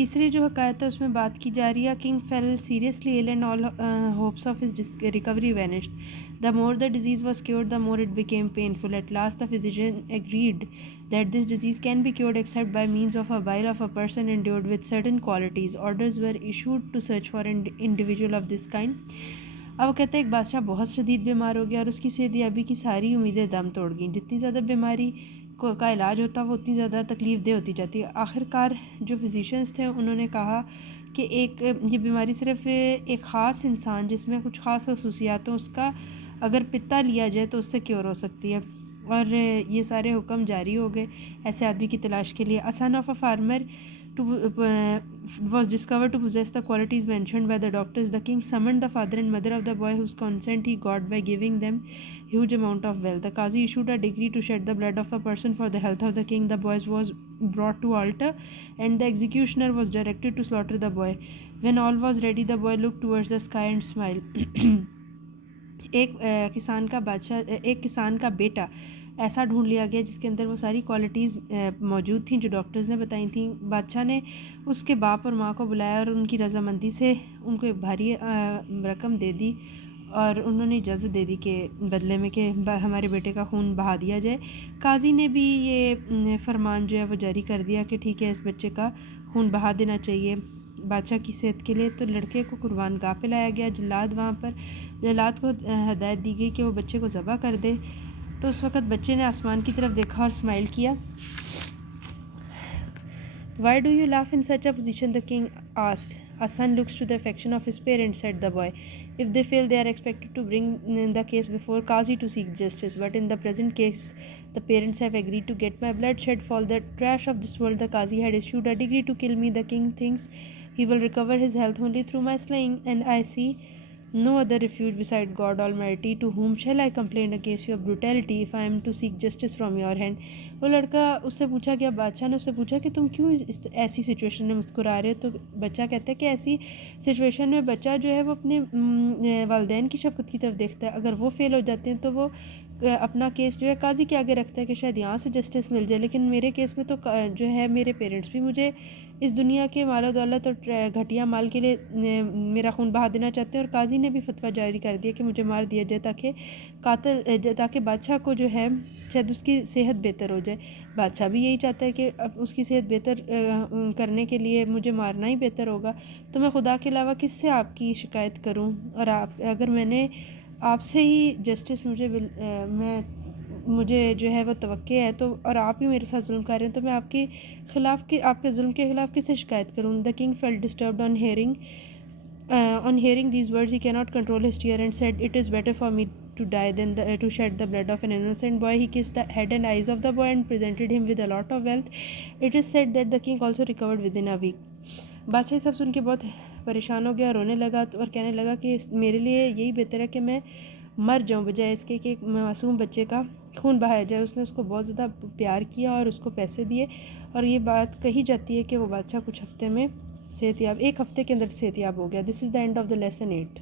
तीसरी जो हकायत है उसमें बात की जा रही है king fell seriously ill and all hopes of his recovery vanished. The more the disease was cured the more it became painful. At last the physician agreed that this disease can be cured except by means of a bile of a person endued with certain qualities. Orders were issued to search for an individual of this kind. अब वो कहते हैं एक बादशाह बहुत शदीद बीमार हो गया और उसकी सेहतयाबी की सारी उम्मीदें दम तोड़ गईं. जितनी ज़्यादा बीमारी का इलाज होता वो उतनी ज़्यादा तकलीफ दे होती जाती है. आखिरकार जो फिजिशियंस थे उन्होंने कहा कि ये बीमारी सिर्फ एक ख़ास इंसान जिसमें कुछ ख़ास खसूसियात हों उसका अगर पित्ता लिया जाए तो उससे क्योर हो सकती है. और ये सारे हुक्म जारी हो गए ऐसे आदमी की तलाश के लिए. A son of a farmer was discovered to possess the qualities mentioned by the doctors. The king summoned the father and mother of the boy, whose consent he got by giving them huge amount of wealth. The Qazi issued a decree to shed the blood of a person for the health of the king. The boy was brought to altar and the executioner was directed to slaughter the boy. When all was ready, the boy looked towards the sky and smiled. एक किसान का बेटा ऐसा ढूंढ लिया गया जिसके अंदर वो सारी क्वालिटीज़ मौजूद थी जो डॉक्टर्स ने बताई थी. बादशाह ने उसके बाप और माँ को बुलाया और उनकी रजामंदी से उनको एक भारी रकम दे दी और उन्होंने इजाज़त दे दी कि बदले में कि हमारे बेटे का खून बहा दिया जाए. काजी ने भी ये फरमान जो है वो जारी कर दिया कि ठीक है इस बच्चे का खून बहा देना चाहिए बादशाह की सेहत के लिए. तो लड़के को कुर्बान गाह पे लाया गया. जल्लाद को हदायत दी गई कि वो बच्चे को ज़बह कर दे. तो उस वक़्त बच्चे ने आसमान की तरफ देखा और स्माइल किया. Why do you laugh in such a position? The king asked. A son looks to the affection of his parents, said the boy. If they fail, they are expected to bring the case before Qazi to seek justice. But in the present case, the parents have agreed to get my bloodshed for the trash of this world. The Qazi had issued a decree to kill me. The king thinks he will recover his health only through my slaying, and I see no other refuge beside God Almighty. To whom shall I complain against your brutality if I am to seek justice from your hand? वो लड़का उससे पूछा गया, बादशाह ने उससे पूछा कि तुम क्यों ऐसी सिचुएशन में मुस्कुरा रहे हो. तो बच्चा कहता है कि ऐसी सिचुएशन में बच्चा जो है वो अपने वालिदैन की शफ़क़त की तरफ देखता है. अगर वो फेल हो जाते हैं तो वो अपना केस जो है काजी के आगे रखता है कि शायद यहाँ से जस्टिस मिल जाए. लेकिन मेरे केस में तो जो है मेरे पेरेंट्स भी मुझे इस दुनिया के मालो दौलत और घटिया माल के लिए मेरा खून बहा देना चाहते हैं. और काजी ने भी फतवा जारी कर दिया कि मुझे मार दिया जाए ताकि बादशाह को जो है शायद उसकी सेहत बेहतर हो जाए. बादशाह भी यही चाहता है कि अब उसकी सेहत बेहतर करने के लिए मुझे मारना ही बेहतर होगा. तो मैं खुदा के अलावा किससे आपकी शिकायत करूं. और अगर मैंने आपसे ही जस्टिस मुझे जो है वो तवक्के है तो और आप ही मेरे साथ जुल्म कर रहे हैं तो मैं आपके जुल्म के ख़िलाफ़ किससे शिकायत करूं. The king felt disturbed on hearing these words. He cannot control his tear and said, it is better for me to die than to shed the blood of an innocent boy. He kissed the head and eyes of the boy and presented him with a lot of wealth. It is said that the king also recovered within a week. बादशाह सब सुन के बहुत परेशान हो गया, रोने लगा और कहने लगा कि मेरे लिए यही बेहतर है कि मैं मर जाऊं बजाय इसके कि एक मासूम बच्चे का खून बहाया जाए. उसने उसको बहुत ज़्यादा प्यार किया और उसको पैसे दिए. और ये बात कही जाती है कि वो बादशाह एक हफ़्ते के अंदर सेहतयाब हो गया. This is the end of the lesson 8.